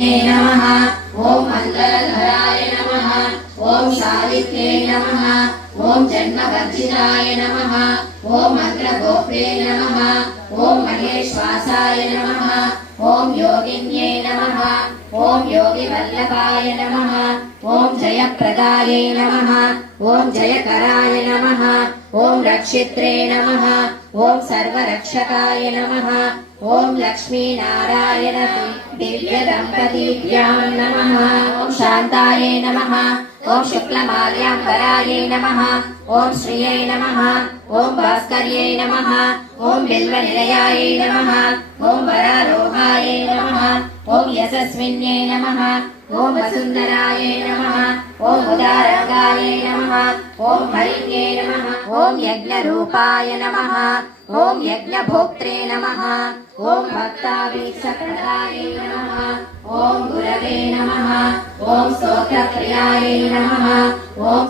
नमः। ओम मंगलधराय नमः। ओम सावित्र्ये नमः। ओम जन्मवर्जिताय नमः। ओम मंत्रगोप्ये नमः। ओम महेश्वासाय नमः। ओम योगिन्ये नमः। ओम योगिवल्लभाय नमः। ओम जयप्रदाये नमः। ओम जयकराय नमः। ओम रक्षित्रे नमः। ओम सर्वरक्षकाय नमः। ओम लक्ष्मीनारायण दिव्य दंपतीभ्यां नमः। ओम शांताये नमः। ओम शुक्लमाल्याम्बराये नमः। ओम श्रिये नमः। ओम भास्कर्ये नमः। ओम बिल्वनिलयाये नमः। ओम वरारोहाये नमः। ओम यशस्विन्ये नमः। ओम वसुन्धराये नमः। ओम उदारंगाये नमः। ओम हरिण्ये नमः। ओम यज्ञरूपाय नमः। ओम यज्ञभोक्त्रे नमः। ओम भक्ताभीष्टप्रदाय नमः। ओम गुरवे नमः। ओम स्तोत्रप्रियाय नमः। ओम